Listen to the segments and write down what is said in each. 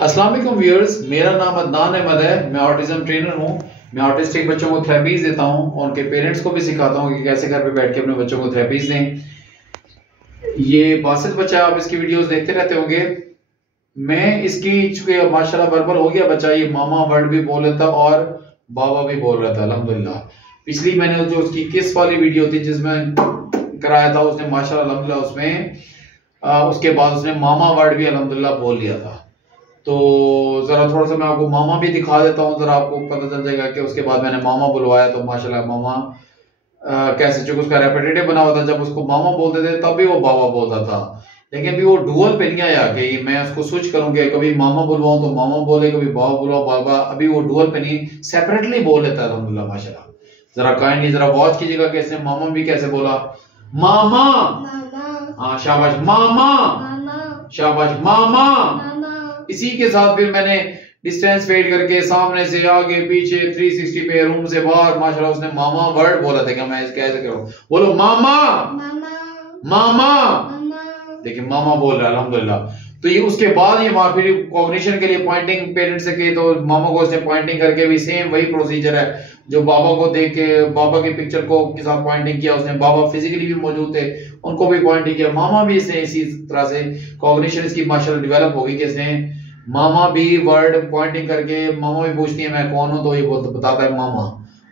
अस्सलाम वालेकुम व्यूअर्स, मेरा नाम अदनान अहमद है। मैं ऑटिज्म ट्रेनर हूँ। मैं ऑटिस्टिक बच्चों को थेरेपीज देता हूँ और उनके पेरेंट्स को भी सिखाता हूँ कि कैसे घर पे बैठ के अपने बच्चों को थेरेपीज दें। ये बासित बच्चा, आप इसकी वीडियोस देखते रहते होंगे। मैं इसकी, चूंकि माशाल्लाह वर्बल हो गया बच्चा, ये मामा वर्ड भी बोल लेता और बाबा भी बोल रहा था अल्हम्दुलिल्लाह। पिछली मैंने जो उसकी किस वाली वीडियो थी जिसमें कराया था, उसने माशाल्लाह अल्हम्दुलिल्लाह उसमें उसके बाद उसने मामा वर्ड भी अल्हम्दुलिल्लाह बोल लिया था। तो जरा थोड़ा सा मैं आपको मामा भी दिखा देता हूँ, जरा आपको पता चल जाएगा कि उसके बाद मैंने मामा बुलवाया तो माशाल्लाह मामा कैसे, चूंकि उसका रेपिटेटिव बना हुआ था। जब उसको मामा बोलते थे तब भी वो बाबा बोलता था, लेकिन भी वो डुअल पे नहीं आया कि मैं उसको स्विच करूँ कि कभी मामा बुलवाऊं तो मामा बोले, कभी बाबा बुलवाओ बाबा। अभी वो डुअल पे नहीं, सेपरेटली बोल लेता है अल्हम्दुलिल्लाह माशाल्लाह। जरा काइंडली जरा वॉच कीजिएगा कि इसने मामा भी कैसे बोला। मामा, हाँ शाबाश, मामा, शाबाश, मामा। इसी के साथ फिर मैंने डिस्टेंस फेड करके सामने से आगे पीछे 360 पे रूम से बाहर माशाल्लाह उसने मामा वर्ड बोला था कि मैं कैसे करूं। बोलो मामा, मामा। देखिए मामा बोल रहा है अल्हम्दुलिल्लाह। तो ये उसके बाद ये वहां फिर कॉग्निशन के लिए पॉइंटिंग पेरेंट्स से की, तो मामा को उसने पॉइंटिंग करके भी सेम वही प्रोसीजर है जो बाबा को देख के बाबा की पिक्चर को के साथ पॉइंटिंग किया उसने। बाबा फिजिकली भी मौजूद थे, उनको भी पॉइंटिंग किया। मामा भी इसने इसी तरह से कॉग्निशन इसकी माशाल्लाह डेवलप होगी कि इसने मामा भी वर्ड पॉइंटिंग करके, मामा भी पूछती है मैं कौन हूं तो ये बताता है मामा,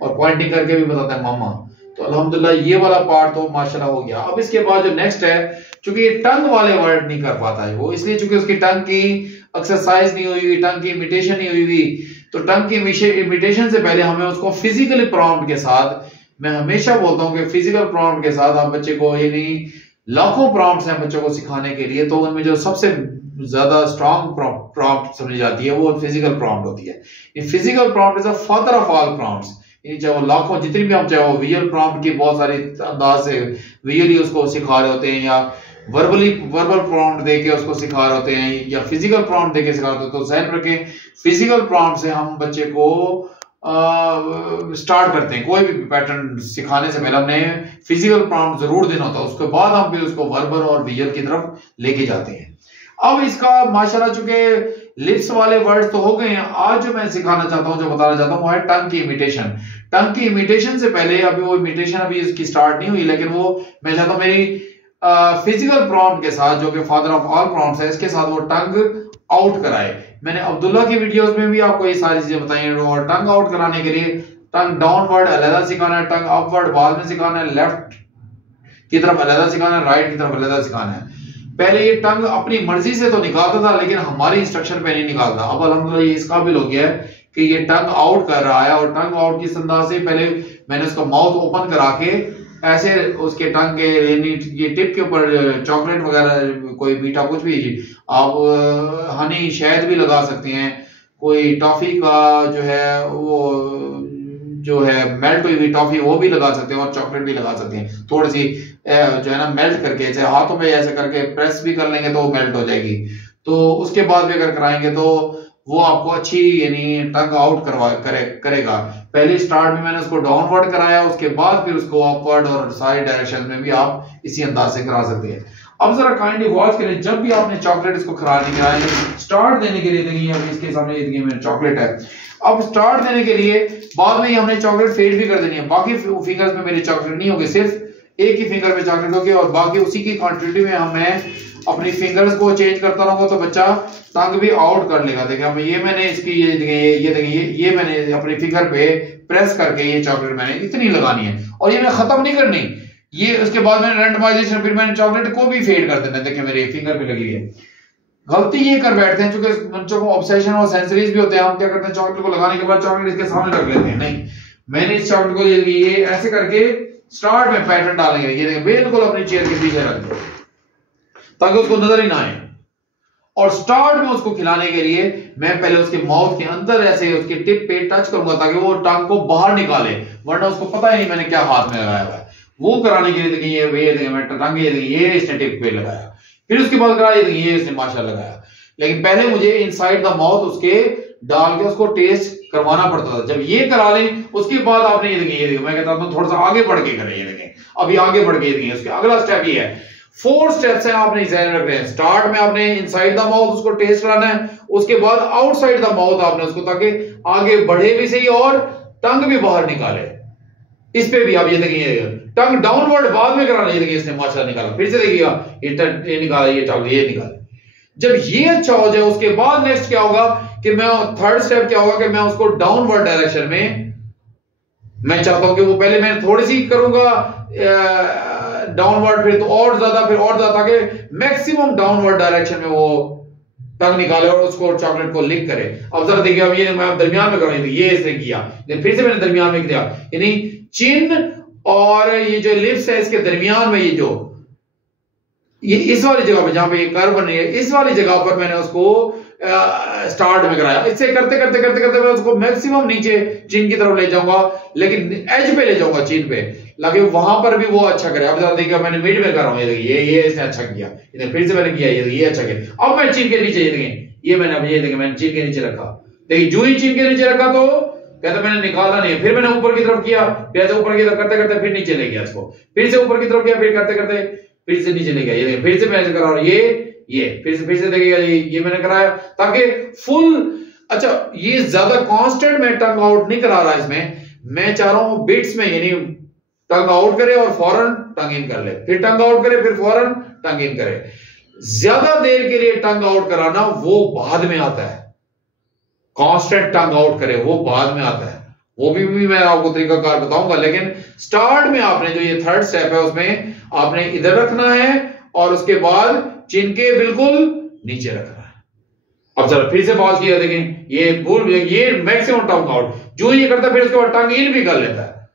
और पॉइंटिंग करके भी बताता है मामा। तो अल्हम्दुलिल्लाह ये वाला पार्ट तो माशाल्लाह हो गया। अब इसके बाद जो नेक्स्ट है, चूंकि ये टंग वाले वर्ड नहीं कर पाता है वो, इसलिए चूंकि उसकी टंग की एक्सरसाइज नहीं हुई, टंग की इमिटेशन नहीं हुई, तो टंग की इमिटेशन से पहले हमें उसको फिजिकली प्रॉम्प्ट के साथ, मैं हमेशा बोलता हूँ कि फिजिकल प्रॉम्प्ट के साथ आप बच्चे को, यानी लाखों प्रॉम्प्ट्स हैं बच्चों को सिखाने के लिए, तो उनमें जो सबसे ज्यादा स्ट्रॉन्ग प्रॉम्प्ट समझी जाती है वो फिजिकल प्रॉम्प्ट होती है। ये physical prompt is a father of all prompts. चाहे वो लाखों जितनी भी हम, चाहे वो विजुअल प्रॉम्प्ट की बहुत सारी अंदाज से विजुअली उसको सिखा रहे होते हैं, या वर्बल प्रॉम्प्ट देके उसको सिखा रहे होते हैं, या फिजिकल प्रॉम्प्ट देके सिखा रहे होते हैं। तो ध्यान रखें, फिजिकल प्रॉम्प्ट से हम बच्चे को स्टार्ट करते हैं। कोई भी पैटर्न सिखाने से पहले हमने फिजिकल प्रॉम्प्ट जरूर देना होता है, उसके बाद हम भी उसको वर्बल और विजुअल की तरफ लेके जाते हैं। अब इसका माशाल्लाह चूंकि लिप्स वाले वर्ड्स तो हो गए हैं, आज जो मैं सिखाना चाहता हूं, जो बताना चाहता हूं, वो है टंग की इमिटेशन। टंग की इमिटेशन से पहले, अभी वो इमिटेशन अभी इसकी स्टार्ट नहीं हुई, लेकिन वो मैं चाहता हूं मेरी फिजिकल प्रॉम्प्ट के साथ, जो कि फादर ऑफ ऑल प्रॉम्प्ट्स है, इसके साथ वो टंग आउट कराए। मैंने अब्दुल्ला की वीडियोस में भी आपको ये सारी चीजें बताई हैं। और टंग आउट कराने के लिए टंग डाउनवर्ड अलग सिखाना है, टंग अपवर्ड बाद में सिखाना है, लेफ्ट की तरफ अलग सिखाना है, राइट की तरफ अलग सिखाना है। पहले ये टंग अपनी मर्जी से तो निकालता था, लेकिन हमारी इंस्ट्रक्शन पे नहीं निकालता। अब अल्हम्दुलिल्लाह ये इस काबिल हो गया है कि ये टंग आउट कर रहा है, और टंग आउट की अंदाज से पहले मैंने उसका माउथ ओपन करा के ऐसे उसके टंग के, यानी ये टिप के ऊपर चॉकलेट वगैरह, कोई मीठा कुछ भी, आप हनी शहद भी लगा सकते हैं, कोई टॉफी का जो है वो जो है मेल्ट हुई हुई टॉफी वो भी लगा सकते हैं, और चॉकलेट भी लगा सकते हैं थोड़ी सी जो है ना मेल्ट करके, चाहे हाथों में ऐसे करके प्रेस भी कर लेंगे तो वो मेल्ट हो जाएगी। तो उसके बाद भी अगर कराएंगे तो वो आपको अच्छी, यानी टंग आउट करेगा। पहले स्टार्ट में मैंने उसको डाउनवर्ड कराया, उसके बाद फिर उसको अपवर्ड और सारी डायरेक्शन में भी आप इसी अंदाज से करा सकते हैं। अब जरा काइंडली वॉच करें, जब भी आपने चॉकलेट इसको खिलाने के लिए स्टार्ट देने के लिए, देखिए अभी इसके सामने ये मेरा चॉकलेट है। अब स्टार्ट देने के लिए बाद में हमने चॉकलेट फेड भी कर देनी है। बाकी फिंगर्स में मेरी चॉकलेट नहीं होगी, सिर्फ एक ही फिंगर में चॉकलेट होगी, और बाकी उसी की क्वांटिटी में हमें अपनी फिंगर्स को चेंज करता रहूंगा तो बच्चा टंग भी आउट कर लेगा। देखिए अब ये मैंने इसकी ये मैंने अपनी फिंगर पे प्रेस करके ये चॉकलेट मैंने इतनी लगानी है, और ये मैं खत्म नहीं करनी। ये उसके बाद मैंने रैंडमाइजेशन, फिर मैंने चॉकलेट को भी फेड कर देना। देखिए मेरे फिंगर पे लगी है। गलती ये कर बैठते हैं, क्योंकि बच्चों को ऑब्सेशन और सेंसरीज भी होते हैं। हम क्या करते हैं, चॉकलेट को लगाने के बाद चॉकलेट इसके सामने रख लेते हैं। नहीं, मैंने इस चॉकलेट को ये ऐसे करके स्टार्ट में पैटर्न डालेंगे। ये देखिए बिल्कुल अपनी चेयर के पीछे रख दो ताकि उसको नजर ही ना आए। और स्टार्ट में उसको खिलाने के लिए मैं पहले उसके माउथ के अंदर ऐसे उसके टिप पे टच करूंगा ताकि वो टंग को बाहर निकाले, वरना उसको पता ही नहीं मैंने क्या हाथ में लगाया हुआ है। वो कराने के लिए देखिए ये मैं टंग ये इसने टिप पे लगाया, फिर उसके बाद कराया ये इसने माशाल्लाह लगाया। लेकिन पहले मुझे इनसाइड द माउथ उसके डाल के उसको टेस्ट करवाना पड़ता था। जब ये करा लें उसके बाद आपने ये देखिए मैं कहता हूं थोड़ा सा आगे बढ़ के करें। ये देखें अभी आगे बढ़ के देखिए उसके अगला स्टेप ये है, 4 स्टेप्स हैं, आपने ध्यान रखने हैं। स्टार्ट में आपने इनसाइड द माउथ उसको टेस्ट कराना है, उसके बाद आउटसाइड द माउथ आपने उसको, ताकि आगे बढ़े भी सही और टंग भी बाहर निकाले। इस पे भी आप ये देखिए टंग डाउनवर्ड बाद में कराना, ये देखिए इसने माशाल्लाह निकाला, फिर से देखिएगा ये निकाला, ये निकाला। जब ये अच्छा हो जाए उसके बाद नेक्स्ट क्या होगा कि मैं थर्ड स्टेप क्या होगा कि मैं उसको डाउनवर्ड डायरेक्शन में, मैं चाहता हूं कि वो पहले मैं थोड़ी सी करूंगा डाउनवर्ड, फिर तो और ज्यादा, फिर और ज्यादा, ताकि मैक्सिमम डाउनवर्ड डायरेक्शन में वो टंग निकाले और उसको चॉकलेट को लिक करे। अब जरा देखिए, अब ये मैं दरमियान में करूंगा, ये इसने किया, फिर से मैंने दरमियान में किया, यानी चिन और ये जो लिप्स है इसके दरमियान में, ये इस वाली जगह पे जहां पे ये कर्व बन रही है, इस वाली जगह पर मैंने उसको स्टार्ट में कराया। इससे करते करते करते करते मैं उसको मैक्सिमम नीचे चिन की तरफ ले जाऊंगा, लेकिन एज पे ले जाऊंगा चिन पे, लगे वहां पर भी वो अच्छा करे। अब जरा देखिए मैंने मिड में कर रहा हूं, ये इसने अच्छा किया, फिर से मैंने किया, ये अच्छा किया। अब मैं चिन के नीचे, ये देखिए, ये मैंने अब ये देखिए मैंने चिन के नीचे रखा, देखिए जो ही चिन के नीचे रखा तो कहते मैंने निकाला नहीं है, फिर मैंने ऊपर की तरफ किया, फिर ऊपर की तरफ करते करते फिर नीचे ले गया इसको, फिर से ऊपर की तरफ किया, फिर करते करते फिर से नीचे ले गया, ये देखिए फिर से मैं करा रहा हूं, ये फिर से देखिएगा, ये मैंने कराया ताकि फुल, अच्छा ये ज्यादा कांस्टेंट में टंग आउट नहीं करा रहा इसमें, मैं चाह रहा हूं बिट्स में, यानी टंग आउट करे और फौरन टंग इन कर ले, फिर टंग आउट करे, फिर फौरन टंग इन करे। ज्यादा देर के लिए टंग आउट कराना वो बाद में आता है, कांस्टेंट टंग आउट करे वो बाद में आता है, वो भी मैं आपको तरीकाकार बताऊंगा। लेकिन स्टार्ट में आपने जो ये थर्ड स्टेप है उसमें आपने इधर रखना है और उसके बाद चिन के बिल्कुल नीचे रखना है। अब जरा फिर से बात किया, देखें ये मैक्सिमम टंग आउट जो ये करता है, फिर उसके बाद टंग इन भी कर लेता है,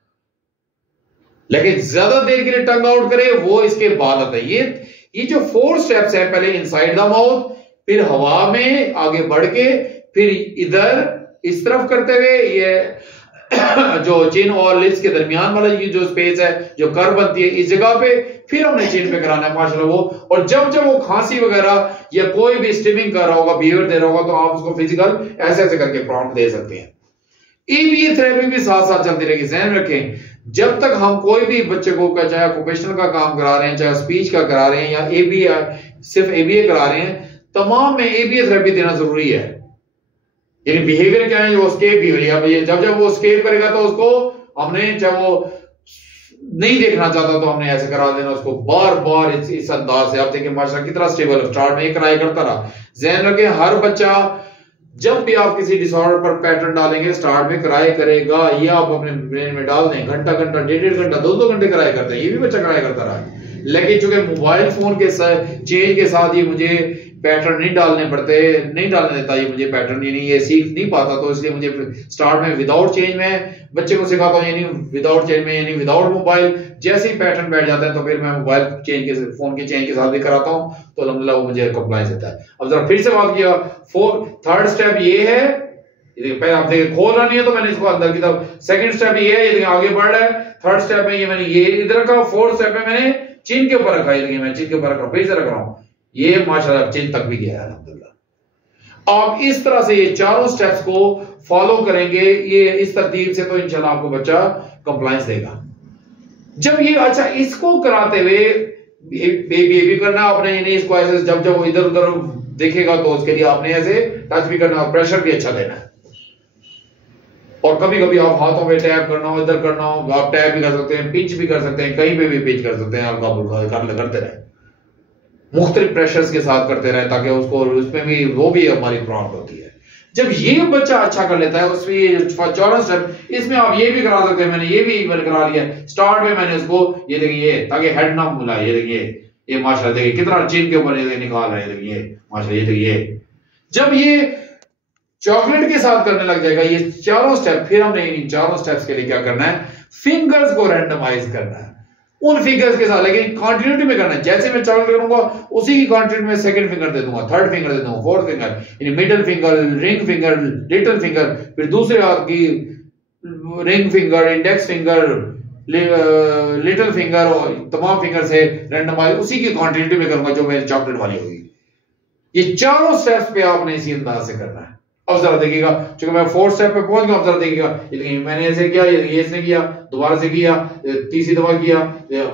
लेकिन ज्यादा देर के लिए टंग आउट करे वो इसके बाद आता है। ये जो 4 स्टेप्स है, पहले इनसाइड द माउथ, फिर हवा में आगे बढ़ के, फिर इधर इस तरफ करते हुए, ये जो चिन और लिप्स के दरमियान वाला ये जो स्पेस है, जो कर्व बनती है, इस जगह पे फिर हमने चिन पे कराना है माशाल्लाह वो। और जब वो खांसी वगैरह या कोई भी स्टिमिंग कर रहा होगा, बिहेवियर दे रहा होगा, तो आप उसको फिजिकल ऐसे ऐसे करके प्रॉम्प्ट दे सकते हैं। एबीए थेरेपी भी साथ साथ चलती रहेगी, ध्यान रखें, जब तक हम कोई भी बच्चे को चाहे ऑक्यूपेशनल का काम करा रहे हैं, चाहे स्पीच का करा रहे हैं, या एबीए सिर्फ एबीए करा रहे हैं, तमाम में एबीए थेरेपी देना जरूरी है। यानी बिहेवियर क्या है, वो स्केप बिहेवियर, जब वो स्केप करेगा तो उसको हमने, चाहे वो नहीं देखना चाहता तो हमने ऐसे करा देना उसको बार बार इस अंदाज से। आप देखिए माशाल्लाह कितना स्टेबल, स्टार्ट में कराया करता रहा। ध्यान रखें, हर बच्चा जब भी आप किसी डिसऑर्डर पर पैटर्न डालेंगे, स्टार्ट में कराए करेगा, ये आप अपने ब्रेन में डाल दें, घंटा घंटा, 1.5 घंटा, 2 घंटे कराया करते हैं, ये भी बच्चा कराया करता रहा। लेकिन चूंकि मोबाइल फोन के चेंज के साथ ये मुझे पैटर्न नहीं डालने देता ये मुझे पैटर्न, यानी ये सीख नहीं पाता, तो इसलिए मुझे स्टार्ट में विदाउट चेंज में बच्चे को सिखाता हूँ, यानी विदाउट चेंज में, यानी विदाउट मोबाइल। जैसे ही पैटर्न बैठ जाता है तो फिर मैं मोबाइल चेंज के, फोन के चेंज के साथ भी कराता हूँ, तो अल्हम्दुलिल्लाह वो मुझे कंप्लायंस देता है। अब जरा फिर से बात किया, थर्ड स्टेप ये है, पहले आप देखिए खोल रहा नहीं है तो मैंने इसको अंदर की तरफ, सेकंड स्टेप ये है, ये आगे बढ़ रहा है, थर्ड स्टेप में ये मैंने ये इधर रखा, फोर्थ स्टेप में मैंने चिन के ऊपर रखा, ये मैं चिन के ऊपर रखा, फिर से रख रहा हूं, ये माशाल्लाह चिन तक भी गया है अल्हम्दुलिल्लाह। आप इस तरह से ये चारों स्टेप्स को फॉलो करेंगे, ये इस तरतीब से, तो इंशाल्लाह आपको बच्चा कंप्लायंस देगा। जब ये अच्छा इसको कराते हुए ये भी करना आपने, यानी इसको ऐसे जब वो इधर उधर देखेगा तो उसके लिए आपने ऐसे टच भी करना, प्रेशर भी अच्छा देना है। और कभी कभी आप हाथों पे टैप करना हो, इधर करना हो, आप टैप भी कर सकते हैं, पिंच भी कर सकते हैं, कहीं पे भी पिंच कर सकते हैं, आप करते रहे, मुख्तलिफ प्रेशर्स के साथ करते रहे, ताकि उसको उसमें भी वो भी हमारी प्रॉब्लम होती है। जब ये बच्चा अच्छा कर लेता है उसमें चौथा स्टेप, इसमें आप ये भी करा सकते हैं, मैंने ये भी करा लिया। स्टार्ट में मैंने उसको ये देखिए, ताकि हेड ना मिला, ये देखिए, ये माशाल्लाह देखिए कितना चिन के ऊपर ये निकाल रहा है, देखिए माशाल्लाह, ये देखिए। जब ये चॉकलेट के साथ करने लग जाएगा ये चारों स्टेप, फिर हमने इन चारों स्टेप्स के लिए क्या करना है, फिंगर्स को रैंडमाइज करना है उन फिंगर्स के साथ, लेकिन कंटिन्यूटी में करना है। जैसे मैं चॉकलेट करूंगा उसी की कंटिन्यूटी में सेकंड फिंगर दे दूंगा, थर्ड फिंगर दे दूंगा, फोर्थ फिंगर, यानी middle finger, ring finger, little finger, फिर दूसरे हाथ की ring finger, index finger, little finger, और तमाम फिंगर से रैंडमाइज उसी की कंटिन्यूटी में करूंगा जो मेरी चॉकलेट वाली होगी। ये चारों स्टेप्स पे आपने इसी अंदाज से करना है। अब जरा देखिएगा, चूंकि मैं फोर्थ स्टेप पे पहुंच गया, अब जरा देखिएगा, ये मैंने ऐसे किया, ये इसने किया, दोबारा से किया, तीसरी दफा किया,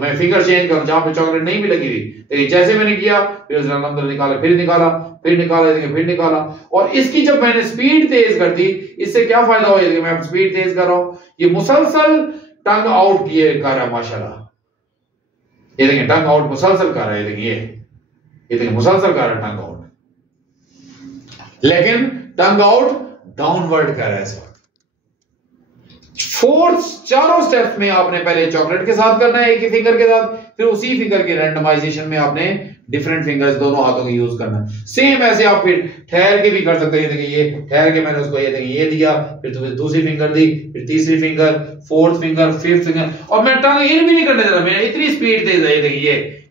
मैं फिंगर चेंज करूं जहां पे चॉकलेट नहीं भी लगी हुई, लेकिन जैसे मैंने किया फिर अंदर निकाला, फिर निकाला, फिर निकाला, फिर निकाला। और इसकी जब मैंने स्पीड तेज कर दी, इससे क्या फायदा हुआ, मैं स्पीड तेज कर रहा हूं, ये मुसलसल टंग आउट किए कर रहा है माशाल्लाह। ये देखिए टंग आउट मुसलसल कर रहा है, ये देखिए मुसलसल कर रहा है टंग आउट, लेकिन टंग आउट डाउनवर्ड कर रहा है इस वक्त। फोर्थ चारों स्टेप्स में आपने पहले चॉकलेट के साथ करना है एक ही फिंगर के साथ, फिर उसी फिंगर के रैंडमाइजेशन में आपने डिफरेंट फिंगर्स दोनों हाथों का यूज करना है। सेम ऐसे आप फिर ठहर के भी कर सकते हैं। देखिए ये ठहर के मैंने उसको ये दिया, फिर तो दूसरी फिंगर दी, फिर तीसरी finger, fourth finger, fifth finger, और मैं टंग इन भी नहीं करने दे रहा, मैंने इतनी स्पीड तेज है।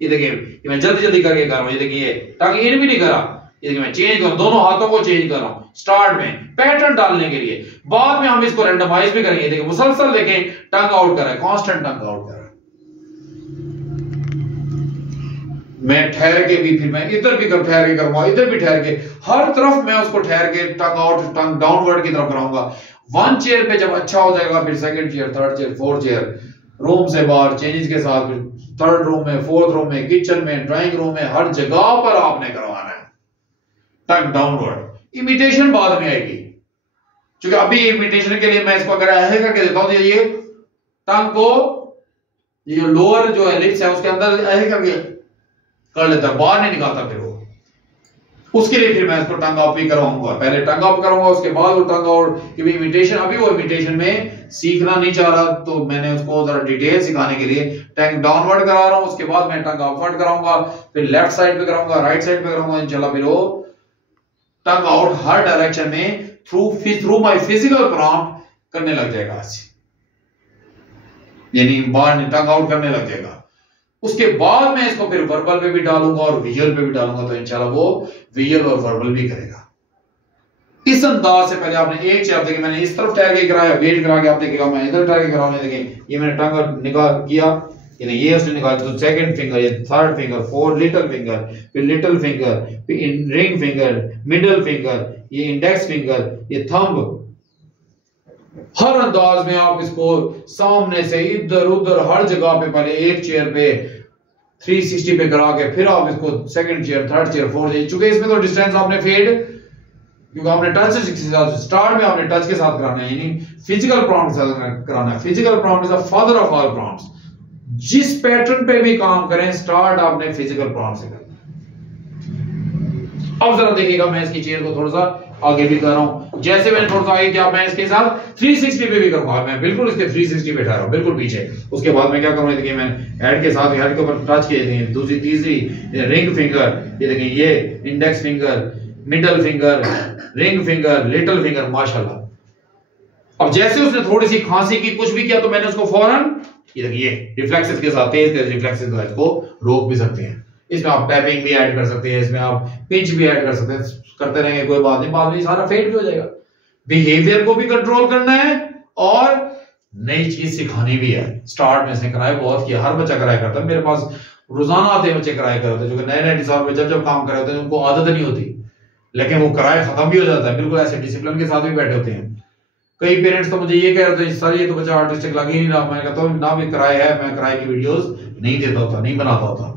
ये देखिए मैं जल्दी जल्दी करके कर रहा हूं, ये देखिए टंग इन भी नहीं करा, ये देखिए मैं चेंज कर रहा हूं, दोनों हाथों को चेंज कर रहा हूं स्टार्ट में पैटर्न डालने के लिए। बाद में हम इसको रैंडमाइज भी करेंगे। देखिए मुसलसल देखें टंग आउट कर रहा है, कांस्टेंट टंग आउट कर रहा है। मैं ठहर के भी, फिर मैं इधर भी ठहर के करूंगा, इधर भी ठहर के, हर तरफ मैं उसको ठहर के टंग आउट टंग डाउनवर्ड की तरफ कराऊंगा। वन चेयर पे जब अच्छा हो जाएगा, फिर second chair, third chair, fourth chair, room से बाहर चेंजेस के साथ, थर्ड रूम में, फोर्थ रूम में, किचन में, ड्राइंग रूम में, हर जगह पर आपने करवाना है टंग डाउनवर्ड। इमिटेशन बाद में आएगी, क्योंकि अभी इमिटेशन के लिए मैं इसको अगर ऐसे करके देता हूं, ये टंग को ये लोअर जो है लिप्स है उसके अंदर ऐसे करके कर लेता है, बाहर नहीं निकालता फिर वो। उसके लिए फिर मैं इसको टंग अप भी करवाऊंगा, पहले टंग अप करूंगा, उसके बाद वो टंग आउट की इमिटेशन। अभी वो इमिटेशन में सीखना नहीं चाह रहा, तो मैंने उसको जरा डिटेल सिखाने के लिए टंग डाउनवर्ड करा रहा हूं, उसके बाद मैं टंग अपवर्ड कराऊंगा, फिर लेफ्ट साइड पे कराऊंगा, राइट साइड पे कराऊंगा, इंशाल्लाह फिर वो टंग आउट हर डायरेक्शन में थ्रू माय फिजिकल प्रॉम्प्ट करने लग जाएगा, यानी बाहर टंग आउट करने लग जाएगा। उसके बाद मैं इसको फिर वर्बल पे भी डालूंगा और विजुअल पे भी डालूंगा, तो इंशाल्लाह वो विजुअल और वर्बल भी करेगा। इस अंदाज से पहले आपने एक चेयर देखिए, मैंने इस तरफ ठहर के कराया, वेट करा के आप देखिएगा, मैं इधर ठहर के कराऊंगा। देखिए ये मैंने टंग निकाल किया, ये उसने निकाला, तो सेकंड फिंगर, ये third finger, fourth little finger, फिर लिटिल फिंगर, फिर रिंग फिंगर, मिडिल फिंगर, ये इंडेक्स फिंगर, ये थंब। हर अंदाज में आप इसको सामने से इधर उधर हर जगह पे पहले एक चेयर पे 360 पे करा के, फिर आप इसको second chair, third chair, fourth chair, चूंकि इसमें तो डिस्टेंस आपने फेड, क्योंकि आपने टच के साथ स्टार्ट में आपने टच के साथ कराना है, यानी फिजिकल प्रॉम्प्ट के साथ कराना है। Physical prompt is the father of all prompts. जिस पैटर्न पे भी काम करें, स्टार्ट आपने फिजिकल प्रॉम्प्ट से करना। अब जरा देखिएगा, मैं इसकी चेयर को थोड़ा सा आगे भी कर रहा हूं, जैसे मैंने थोड़ा सा आगे किया, मैं इसके साथ 360 पे भी करूंगा, मैं बिल्कुल इसके 360 पे ठहरा हूं, बिल्कुल पीछे। उसके बाद मैं क्या करूंगा, देखिए मैं हेड के साथ, हेड के ऊपर टच किए थे, दूसरी तीसरी रिंग फिंगर, ये देखिए ये index finger, middle finger, ring finger, little finger, माशाल्लाह। अब जैसे उसने थोड़ी सी खांसी की, कुछ भी किया, तो मैंने उसको फौरन ये देखिए रिफ्लेक्सेस के साथ, तेज तेज रिफ्लेक्सेस के साथ इसको रोक भी सकते हैं। इसमें आप टैपिंग भी ऐड कर सकते हैं, इसमें आप पिंच भी ऐड कर सकते हैं, करते रहेंगे, कोई बात नहीं, बाद में सारा फेड भी हो जाएगा। बिहेवियर को भी कंट्रोल करना है और नई चीज सिखानी भी है। स्टार्ट में इसने कराया बहुत किया, हर बच्चा कराया करता है, मेरे पास रोजाना आते हैं बच्चे कराया करते हैं, जो नए नए डिसाइड में जब काम कर रहे होते हैं, उनको आदत नहीं होती, लेकिन वो कराया खत्म भी हो जाता है, बिल्कुल ऐसे डिसिप्लिन के साथ भी बैठे होते हैं। कई पेरेंट्स तो मुझे ये कह रहे थे, सर ये तो बच्चा आर्टिस्टिक लग ही नहीं रहा। मैं कहता हूँ ना भी कराया है, मैं कराए की वीडियोस नहीं देता होता, नहीं बनाता होता,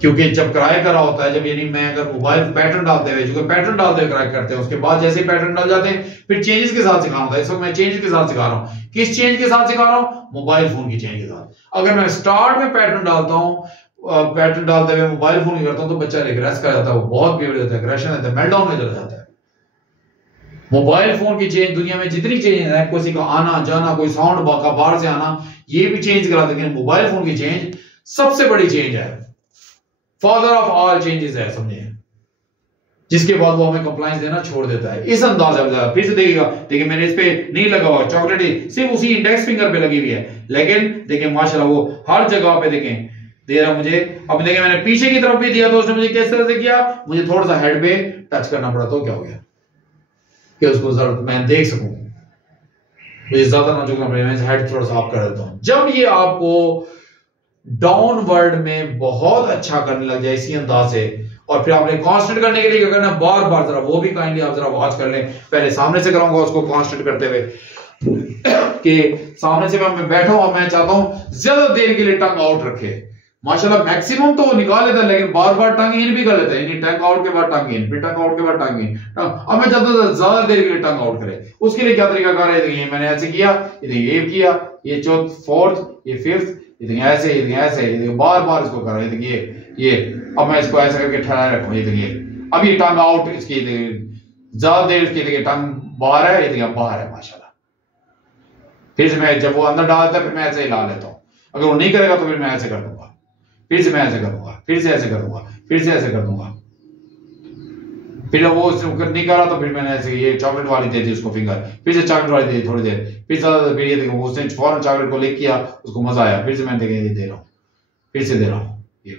क्योंकि जब कराए करा होता है, जब यानी मैं अगर मोबाइल पैटर्न डालते हुए, जो पैटर्न डालते हुए कराए करते हैं, उसके बाद जैसे पैटर्न डाल जाते हैं, फिर चेंजेस के साथ सिखाना होता है। इस वक्त मैं चेंज के साथ सिखा रहा हूँ। किस चेंज के साथ सिखा रहा हूँ? मोबाइल फोन की चेंज के साथ। अगर मैं स्टार्ट में पैटर्न डालता हूँ, पैटर्न डालते हुए मोबाइल फोन करता हूँ, तो बच्चा रिग्रेस कर जाता है, वो बहुत बिगड़ जाता है, एग्रेशन आता है, मेल्टडाउन में चला जाता है। मोबाइल फोन की चेंज, दुनिया में जितनी चेंज है, किसी का आना जाना, कोई साउंड का बाहर से आना, ये भी चेंज करा देते हैं। मोबाइल फोन की चेंज सबसे बड़ी चेंज है, फादर ऑफ ऑल चेंजेस है, समझिए, जिसके बाद वो हमें कंप्लायंस देना छोड़ देता है। इस अंदाज से फिर से देखिएगा, देखिए मैंने इस पे नहीं लगा हुआ चॉकलेट, सिर्फ उसी इंडेक्स फिंगर पे लगी हुई है, लेकिन देखिए माशाल्लाह वो हर जगह पे देखें दे रहा मुझे। अब देखिए मैंने पीछे की तरफ भी दिया, तो उसने मुझे किस तरह से किया, मुझे थोड़ा सा हेड पे टच करना पड़ा, तो क्या हो गया कि उसको मैं देख सकूं, मुझे ज्यादा ना झुकना पड़े, मैं हेड थोड़ा सा ऑफ कर देता हूं। जब ये आपको डाउनवर्ड में बहुत अच्छा करने लग जाए इसी अंदाज से, और फिर आपने कांस्टेंट करने के लिए क्या करना है, बार बार जरा वो भी काइंडली आप जरा वॉच कर लें। पहले सामने से कराऊंगा उसको कांस्टेंट करते हुए कि सामने से मैं बैठा हूं और मैं चाहता हूं ज्यादा देर के लिए टंग आउट रखे। माशाल्लाह मैक्सिमम तो निकाल लेता है, लेकिन बार बार टंग इन भी कर लेता है, टंग आउट के बाद टंग इन, फिर टंग आउट के बाद टंग इन। अब मैं चाहता हूं ज्यादा देर के लिए टंग आउट करे। उसके लिए क्या तरीका कर रहे थे, मैंने ऐसे किया, ये किया, ये चौथ फोर्थ, ये फिफ्थ, ऐसे बार बार इसको कर रहे थे। ये अब मैं इसको ऐसे करके ठहराए रखूं। ये अब ये टंग आउट, इसकी ज्यादा देर इसकी टंग बाहर है, ये बाहर है माशाल्लाह। फिर से मैं जब वो अंदर डालता है फिर मैं ऐसे ही ला लेता हूं। अगर वो नहीं करेगा तो फिर मैं ऐसे कर दूंगा, फिर से मैं ऐसे कर दूंगा, फिर से ऐसे कर दूंगा, फिर से ऐसे कर दूंगा। फिर वो नहीं करा तो फिर मैंने ऐसे ये चॉकलेट वाली दे दी उसको फिंगर, फिर से चॉकलेट वाली दे दी थोड़ी देर, फिर ज्यादा, फिर ये देखो उसने फौरन चॉकलेट को लिक किया, उसको मजा आया, फिर से मैंने ये दे रहा हूँ, फिर से दे रहा हूँ। ये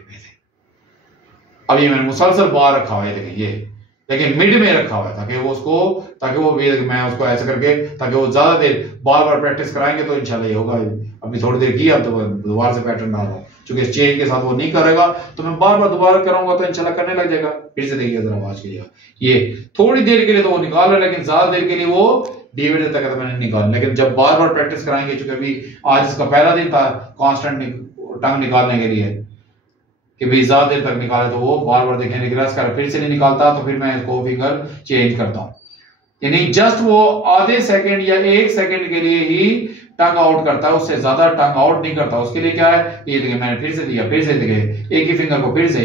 अब ये मैंने मुसलसल बाहर रखा हुआ है, देखें ये, लेकिन मिड में रखा हुआ है ताकि वो उसको, ताकि वो मैं उसको ऐसे करके, ताकि वो ज्यादा देर बार बार प्रैक्टिस कराएंगे तो इंशाल्लाह ये होगा। अभी थोड़ी देर की, अब तो दोबारा से पैटर्न डाल रहा हूँ, चूंकि इस चेन के साथ वो नहीं करेगा तो मैं बार बार दोबारा कराऊंगा तो इंशाल्लाह करने लग जाएगा। फिर से देखिए जरा आवाज कीजिएगा, ये थोड़ी देर के लिए तो वो निकाल रहा है, लेकिन ज्यादा देर के लिए वो डिवाइड तक तो मैंने निकाल, लेकिन जब बार बार प्रैक्टिस कराएंगे, चूंकि अभी आज इसका पहला दिन था कांस्टेंट टंग निकालने के लिए कि भाई ज्यादा देर तक निकाले, तो वो बार बार देखें रिग्रेस कर, फिर से नहीं निकालता तो फिर मैं इसको फिंगर चेंज करता हूं। यानी जस्ट वो आधे सेकंड या 1 सेकंड के लिए ही टंग आउट करता है, उससे ज्यादा टंग आउट नहीं करता। उसके लिए क्या है, ये देखिए मैंने फिर से दिया, फिर से देखिए एक ही फिंगर को फिर से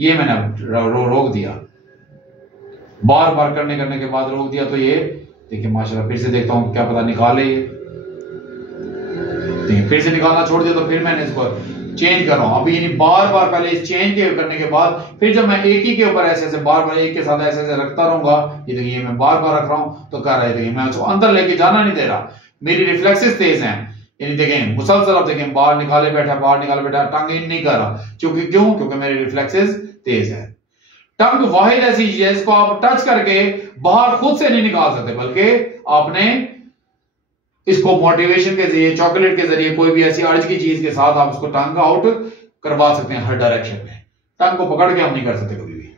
ये मैंने रोक दिया, बार बार करने के बाद रोक दिया। तो ये देखिए माशाल्लाह, फिर से देखता हूं क्या पता निकाले, ये फिर से निकालना छोड़ दिया तो फिर मैंने इसको चेंज कर रहा हूं। अभी यानी बार बार पहले इस चेंज के करने के बाद फिर जब मैं एक ही के ऊपर ऐसे बार बार एक के साथ ऐसे रखता रहूंगा, ये देखिए मैं बार बार रख रहा हूं तो कर रहे थे, मैं उसको अंदर लेके जाना नहीं दे रहा, मेरी रिफ्लेक्सेस तेज हैं। यानी देखें मुसलसल आप देखें बाहर निकाले बैठा, टंग इन नहीं कर रहा, क्योंकि मेरी रिफ्लेक्सेस तेज है। टंग वाहिद ऐसी चीज है इसको आप टच करके बाहर खुद से नहीं निकाल सकते, बल्कि आपने इसको मोटिवेशन के जरिए, चॉकलेट के जरिए, कोई भी ऐसी अर्ज की चीज के साथ आप उसको टंग आउट करवा सकते हैं हर डायरेक्शन में। टंग को पकड़ के हम नहीं कर सकते कभी भी।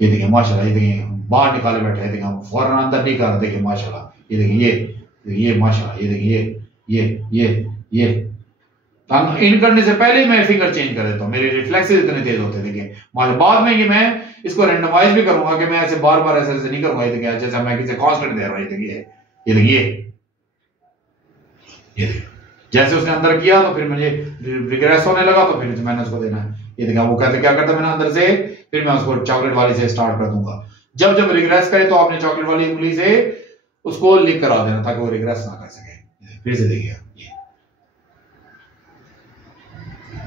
ये देखिए माशाल्लाह, ये देखिए बाहर निकाले बैठे हैं, देखिए हम फौरन अंदर नहीं कर रहे, देखिए माशाल्लाह, ये देखिए ये माशाल्लाह, ये देखिए ये टंग इन करने से पहले मैं फिंगर चेंज कर देता हूं, मेरे रिफ्लेक्सेस इतने तेज होते हैं। देखिए माशाल्लाह, बाद में ये मैं इसको रैंडमाइज भी करूंगा कि मैं ऐसे बार बार ऐसे नहीं करूंगा। ये देखिए जैसे मैं किसी कांस्टेंट दे रहा हूं, ये देखिए जैसे उसने अंदर किया तो फिर मुझे रिग्रेस होने लगा, तो फिर मैंने उसको देना है। ये देखा वो कहते क्या करता, मैंने अंदर से फिर मैं उसको चॉकलेट वाली से स्टार्ट कर दूंगा। जब रिग्रेस करे तो आपने चॉकलेट वाली उंगली से उसको लिक करा देना ताकि वो रिग्रेस ना कर सके। फिर से देखिए,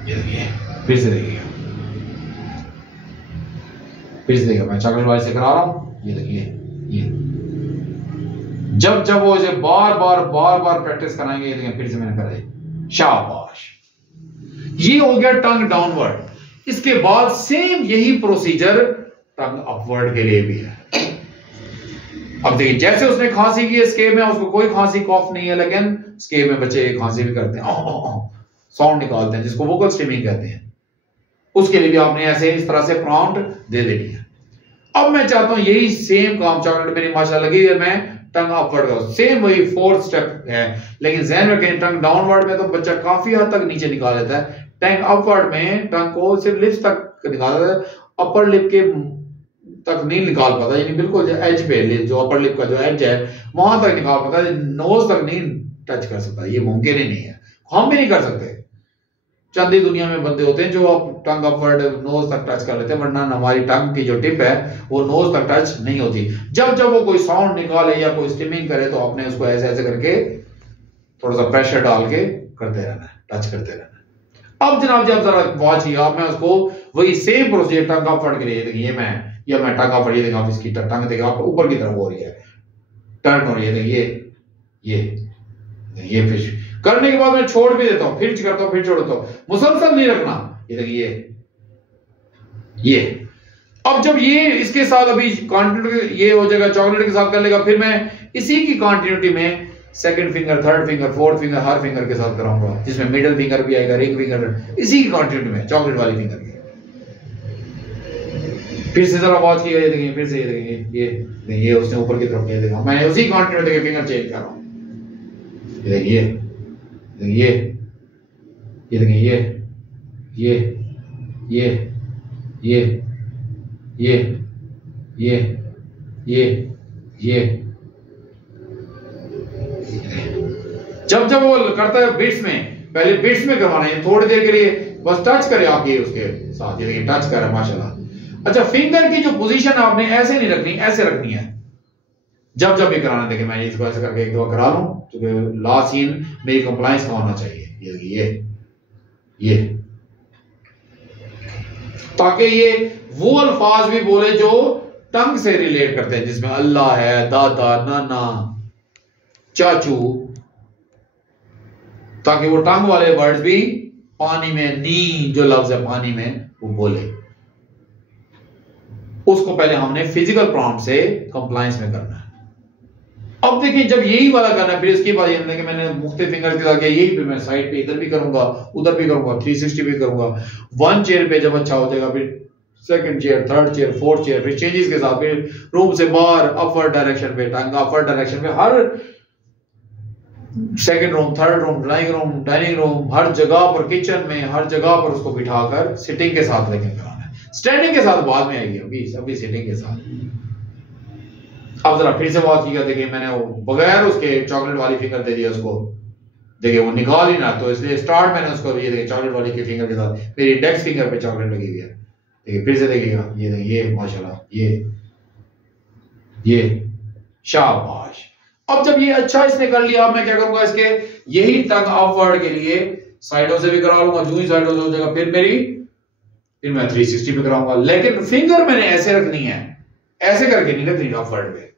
ये देखिए फिर से देखिए मैं चॉकलेट वाली से करा रहा हूं। ये देखिए ये जब वो इसे बार बार प्रैक्टिस कराएंगे, ये फिर से मैंने करा, शाबाश। ये हो गया टंग डाउनवर्ड। इसके बाद सेम यही प्रोसीजर टंग अपवर्ड के लिए भी है। अब देखिए जैसे उसने खांसी की स्केप में, उसको कोई खांसी कॉफ नहीं है, लेकिन स्केप में बच्चे खांसी भी करते हैं, साउंड निकालते हैं, जिसको वोकल स्ट्रीमिंग कहते हैं। उसके लिए भी आपने ऐसे इस तरह से प्रॉम्प्ट दे देनी है। अब मैं चाहता हूं यही सेम काम, चॉकलेट मेरी माशाल्लाह लगी है, मैं टंग अपवर्ड का सेम वही 4th स्टेप है, लेकिन ज़हन रखें टंग डाउनवर्ड में तो बच्चा काफी हद तक नीचे निकाल लेता है। टंग अपवर्ड में टंग को सिर्फ लिप्स तक निकाल देता है, अपर लिप के तक नहीं निकाल पाता, यानी बिल्कुल एज पे, जो अपर लिप का जो एज है वहां तक निकाल पाता है, नोज तक नहीं टच कर सकता। ये मुमकिन ही नहीं है, हम भी नहीं कर सकते। चंद ही दुनिया में बंदे होते हैं जो टंग अपवर्ड नोज तक टच कर लेते हैं, वरना हमारी टंग की जो टिप है वो नोज तक टच नहीं होती। जब वो कोई साउंड निकाले या कोई स्टिमिंग करे तो आपने उसको ऐसे करके थोड़ा सा प्रेशर डाल के करते रहना है, टच करते रहना है। अब जनाब जब जरा वॉच किया, मैं उसको वही सेम प्रोसीजर टंग अपवर्ड के लिए, देखिए मैं टंग अपवर्ड, ये देखिए आप इसकी टंग देखिए आप ऊपर की तरफ हो रही है, टर्न हो रही है, देखिए ये फिर करने के बाद मैं छोड़ भी देता हूं, फिर करता हूं, फिर छोड़ता हूं, मुसलसल नहीं रखना। ये देखिए ये अब जब ये इसके साथ अभी कॉन्टिन्यूटी ये हो जाएगा, चॉकलेट के साथ कर लेगा, फिर मैं इसी की कॉन्टिन्यूटी में 2nd finger, 3rd finger, 4th finger, हर फिंगर के साथ कराऊंगा, जिसमें मिडिल फिंगर भी आएगा, रिंग फिंगर, इसी की कॉन्टिन्यूटी में चॉकलेट वाली फिंगर की। फिर से जरा वॉच किया, ये देखिए फिर से ये देखिए ये उसने ऊपर की तरफ किया, देखा मैंने उसी क्वांटिटी में देखिए फिंगर चेंज कर रहा हूँ, ये देखिए ये देखिए ये जब जब वो करता है बिट्स में, पहले बिट्स में करवाना है थोड़ी देर के लिए, बस टच करे आप ये उसके साथ, ये देखिए टच कर रहा है माशाल्लाह। अच्छा, फिंगर की जो पोजीशन आपने ऐसे नहीं रखनी, ऐसे रखनी है जब जब भी कराना। देखिए मैं इसको ऐसे करके एक दो करा लूं, क्योंकि लास्ट सीन मेरी कंप्लायंस का होना चाहिए, ये देखिए ये ताकि ये वो अल्फाज भी बोले जो टंग से रिलेट करते हैं, जिसमें अल्लाह है, दादा, नाना, चाचू, ताकि वो टंग वाले वर्ड्स भी पानी में, नी जो लफ्ज है पानी में, वो बोले। उसको पहले हमने फिजिकल प्रॉम्प्ट से कंप्लायंस में करना है। अब देखिए जब यही वाला करना है, फिर इसके बाद ये मैंने मुख्तलिफ फिंगर्स के साथ यही पे मैं साइड पे इधर भी करूंगा, उधर भी करूंगा, 360 भी करूंगा। वन चेयर पे जब अच्छा हो जाएगा, फिर second chair, third chair, fourth chair, फिर चेंजेस के साथ, फिर रूम से बाहर अपवर्ड डायरेक्शन पे, टंग अपवर्ड डायरेक्शन पे, हर second room, third room, dining room, हर जगह पर, किचन में, हर जगह पर उसको बिठाकर सिटिंग के साथ लेके कराना है। स्टैंडिंग के साथ बाद में आएगी, अभी सिटिंग के साथ। अब जरा फिर से बात की, देखिए मैंने वो बगैर उसके चॉकलेट वाली फिंगर दे दिया उसको, देखिए वो निकाल ही ना, तो इसलिए स्टार्ट मैंने उसको ये देखिए चॉकलेट वाली के फिंगर के साथ, मेरी इंडेक्स फिंगर पे चॉकलेट लगी हुई है। देखिए फिर से देखिएगा, ये देखिए माशाल्लाह, ये शाबाश। अब जब ये अच्छा इसने कर लिया, अब मैं क्या करूंगा, इसके यही टंग अपवर्ड के लिए साइडों से भी करा लूंगा, जो ही साइडों से हो जाएगा फिर मैं 360 पे कराऊंगा। लेकिन फिंगर मैंने ऐसे रखनी है, ऐसे करके नहीं रखनी अपवर्ड पे।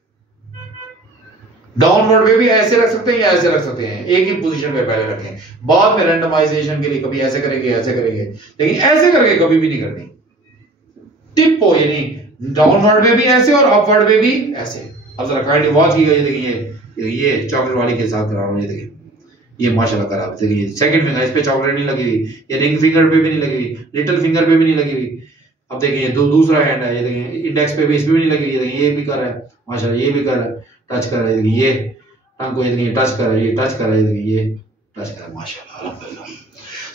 डाउनवर्ड पे भी ऐसे रख सकते हैं या ऐसे रख सकते हैं, एक ही पोजीशन पे पहले रखें, बाद में रैंडमाइजेशन के लिए कभी ऐसे करेंगे, लेकिन ऐसे करके कभी भी नहीं करनी। टिप हो, यानी डाउनवर्ड पे भी ऐसे और अपवर्ड पे भी ऐसे। अब जरा काइंडली वॉच कीजिए, देखिए ये चॉकलेट वाली के साथ करा रहा हूं, ये देखिए ये माशाल्लाह करा। देखिए सेकंड फिंगर, इस पे चॉकलेट नहीं लगी हुई, ये रिंग फिंगर पे भी नहीं लगी हुई, लिटिल फिंगर पे भी नहीं लगी हुई। अब देखिए दूसरा हैंड है, ये देखिए इंडेक्स पे भी, इस पे भी नहीं लगी हुई, ये देखिए ये भी कर रहा है माशाल्लाह, ये भी कर रहा है, टच कर रहा है, देखिए ये टंग को, ये देखिए टच कर रहा है, ये टच कर रहा है, देखिए ये टच कर रहा है माशाल्लाह अल्हम्दुलिल्लाह।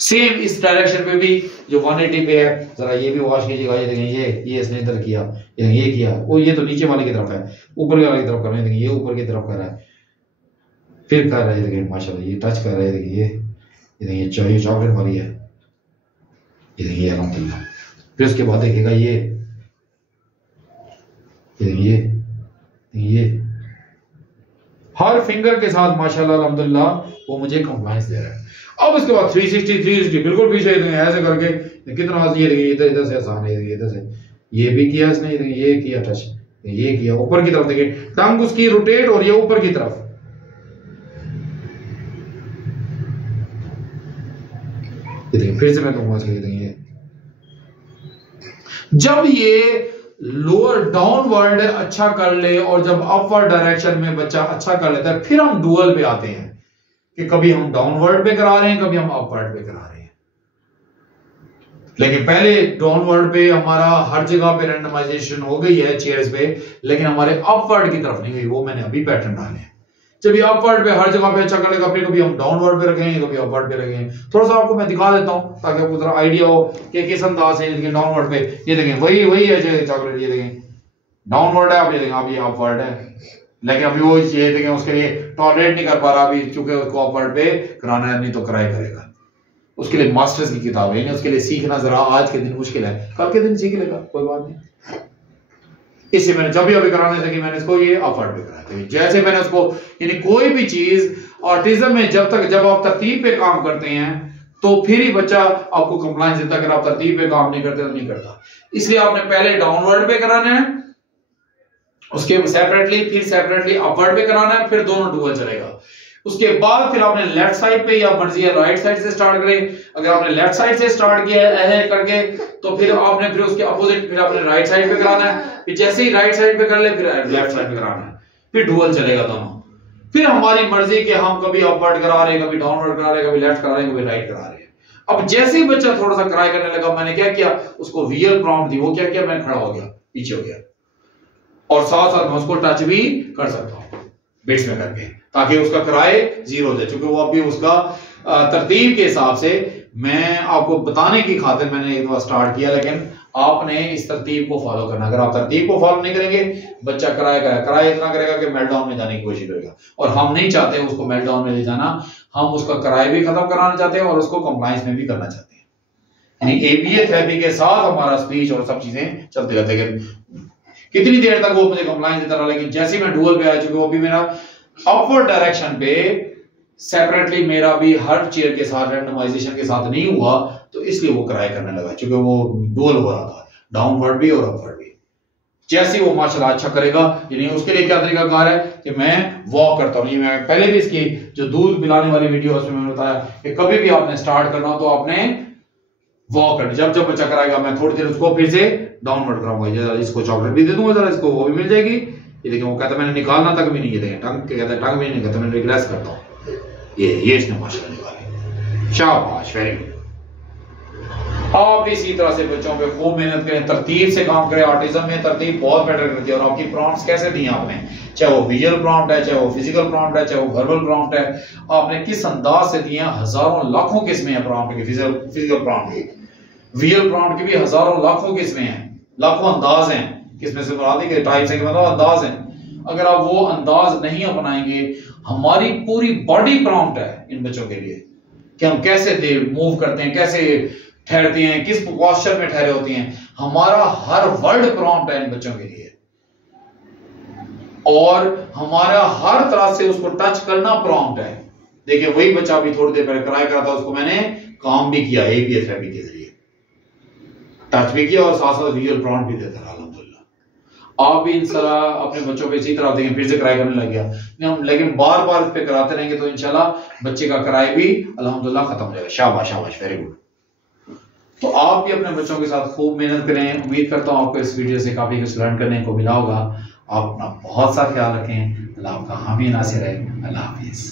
सेम इस डायरेक्शन पे भी जो 180 पे है, जरा ये भी वॉश कीजिएगा, ये देखिए ये इसने इधर किया, ये किया, वो ये तो नीचे वाले की तरफ है, ऊपर वाले की तरफ कर रहे हैं, देखिए ये ऊपर की तरफ कर रहा है, फिर कर रहा है, देखिए माशाल्लाह ये टच कर रहा है, देखिए ये देखिए चॉकलेट वाली है, ये देखिए अल्हम्दुलिल्लाह। फिर उसके बाद देखिएगा ये हर फिंगर के साथ माशाल्लाह अल्हम्दुलिल्लाह वो मुझे कंप्लायंस दे रहा है। अब उसके बाद 360 बिल्कुल पीछे ऐसे करके कितना, ये देखिए इधर से आसान है, इधर से ये भी किया इसने, ये किया टच, ये किया ऊपर की तरफ, देखिए टंग उसकी रोटेट और ये ऊपर की तरफ। देखिए फिर से मैं कहूंगा, देखिए जब ये लोअर डाउनवर्ड अच्छा कर ले और जब अपवर्ड डायरेक्शन में बच्चा अच्छा कर लेता है, फिर हम डुअल पे आते हैं कि कभी हम डाउनवर्ड पे करा रहे हैं, कभी हम अपवर्ड पे करा रहे हैं। लेकिन पहले डाउनवर्ड पे हमारा हर जगह पे रैंडमाइजेशन हो गई है चेयर्स पे, लेकिन हमारे अपवर्ड की तरफ नहीं गई, वो मैंने अभी पैटर्न डाले हैं। जब ये अपवर्ड पे हर जगह पे अच्छा करेगा, फिर कभी हम डाउनवर्ड पे रखेंगे, कभी अपवर्ड पे रखेंगे। थोड़ा सा आपको मैं दिखा देता हूं ताकि आपको जरा आइडिया हो कि किस अंदाज से। देखिए डाउनवर्ड पे ये देखें वही है जो चॉकलेट, ये देखें डाउनवर्ड है, आप ये देखें आप ये अपवर्ड है, लेकिन अभी वो ये देखें उसके लिए टॉलरेट नहीं कर पा रहा अभी, चूंकि उसको अपवर्ड पे कराना है, नहीं तो कराए करेगा। उसके लिए मास्टर्स की किताब है, उसके लिए सीखना जरा आज के दिन मुश्किल है, कल के दिन सीख लेगा, कोई बात नहीं। इससे मैंने जब भी अभी कराने लगी मैंने इसको ये अपवर्ड पे कराया था। जैसे मैंने उसको, यानी कोई भी चीज ऑटिज्म में जब आप तरतीब पे काम करते हैं तो फिर ही बच्चा आपको कंप्लायंस देता है। अगर आप तरतीब पे काम नहीं करते तो नहीं करता। इसलिए आपने पहले डाउनवर्ड पे कराना है, उसके सेपरेटली, फिर सेपरेटली अपवर्ड पे कराना है, फिर दोनों डुअल चलेगा। उसके बाद फिर आपने लेफ्ट साइड पे, या मर्जी है राइट साइड से स्टार्ट करें। अगर आपने लेफ्ट साइड से स्टार्ट किया है ऐसे करके, तो फिर आपने फिर उसके अपोजिट फिर आपने राइट साइड पे कराना है। फिर जैसे ही राइट साइड पे कर ले फिर लेफ्ट साइड पे कराना है, फिर डुअल चलेगा दोनों। फिर हमारी मर्जी के हम कभी अपवर्ड करा रहे हैं, कभी डाउनवर्ड करा रहे हैं, कभी लेफ्ट करा रहे हैं, कभी राइट करा रहे हैं। अब जैसे ही बच्चा थोड़ा सा क्राई करने लगा, मैंने क्या किया, उसको वीएल प्रॉम्प्ट दी। वो क्या किया, मैं खड़ा हो गया, पीछे हो गया, और साथ साथ मैं उसको टच भी कर सकता हूं बिट्स में करके, ताकि उसका किराए 0 हो जाए। क्योंकि वो अभी उसका तरतीब के हिसाब से मैं आपको बताने की खातिर मैंने एक बार स्टार्ट किया, लेकिन आपने इस तरतीब को फॉलो करना। अगर आप तरतीब को फॉलो नहीं करेंगे, बच्चा किराए इतना करेगा कि मेल्टडाउन में जाने की कोशिश करेगा, और हम नहीं चाहते उसको मेल्टडाउन में ले जाना। हम उसका किराए भी खत्म कराना चाहते हैं और उसको कंप्लायंस में भी करना चाहते हैं। यानी एबीए थेरेपी के साथ हमारा स्पीच और सब चीजें चलती रहती है। कितनी देर तक वो मुझे कंप्लायंस देता रहा, लेकिन जैसे मैं डुअल पे आ चुका, वो भी मेरा अपवर्ड डायरेक्शन पे सेपरेटली, मेरा भी हर चेयर के साथ रैंडमाइजेशन के साथ नहीं हुआ, तो इसलिए वो किराए करने लगा, क्योंकि वो डुअल हो रहा था, डाउनवर्ड भी और अपवर्ड भी। जैसे वो माशाल्लाह अच्छा करेगा, यानी उसके लिए क्या तरीका कार है कि मैं वॉक करता हूँ। मैं पहले भी इसकी जो दूध पिलाने वाली वीडियो उसमें मैंने बताया कि कभी भी आपने स्टार्ट करना हो तो आपने वॉक करना। जब जब बच्चा कराएगा, मैं थोड़ी देर उसको फिर से डाउनवर्ड कराऊंगा, इसको चॉकलेट भी दे दूंगा, जरा इसको वो भी मिल जाएगी। ये देखिए, वो कहता है मैंने निकालना तक भी नहीं, ये टंग कहता है टंग भी नहीं कहता, मैंने रिग्रेस करता हूँ। ये इसने माशाल्लाह निकाली, शाबाश, वेरी गुड। आप इसी तरह से बच्चों पे खूब मेहनत करें, तरतीब से काम करें। ऑटिज्म में तरतीब बहुत मैटर करती है। और आपकी प्रॉम्प्ट्स कैसे दी आपने, चाहे वो विजुअल प्रॉम्प्ट है, चाहे वो फिजिकल प्रॉम्प्ट है, चाहे वो वर्बल प्रॉम्प्ट है, आपने किस अंदाज से दिए। हजारों लाखों किस्में हैं प्रॉम्प्ट की, फिजिकल प्रॉम्प्ट की, विजुअल प्रॉम्प्ट की भी हजारों लाखों किस्में हैं, लाखों अंदाज हैं। किसमें से मुराद है टाइप से मतलब अंदाज है। अगर आप वो अंदाज नहीं अपनाएंगे, हमारी पूरी बॉडी प्रॉम्प्ट है इन बच्चों के लिए कि हम कैसे मूव करते हैं, कैसे ठहरते हैं, किस पोस्चर में ठहरे होते हैं। हमारा हर वर्ड प्रॉम्प्ट है इन बच्चों के लिए, और हमारा हर तरह से उसको टच करना प्रॉम्प्ट है। देखिए, वही बच्चा अभी थोड़ी देर पहले ट्राई करा था, उसको मैंने काम भी किया एबीए थेरेपी के जरिए, टच भी किया और साथ साथ विजुअल प्रॉम्प्ट भी देता रहा। अल्हम्दुलिल्लाह आप भी इंशाल्लाह अपने बच्चों पे इसी तरह देखें, फिर से कराए करने लग गया, लेकिन बार बार इस पे कराते रहेंगे तो इंशाल्लाह बच्चे का किराए भी अल्हम्दुलिल्लाह खत्म हो जाएगा। शाबाश शाबाश, वेरी गुड। तो आप भी अपने बच्चों के साथ खूब मेहनत करें। उम्मीद करता हूं आपको इस वीडियो से काफी कुछ लर्न करने को मिला होगा। आप अपना बहुत सा ख्याल रखें। अल्लाह आपका हामी नासिर है। अल्लाह हाफिज।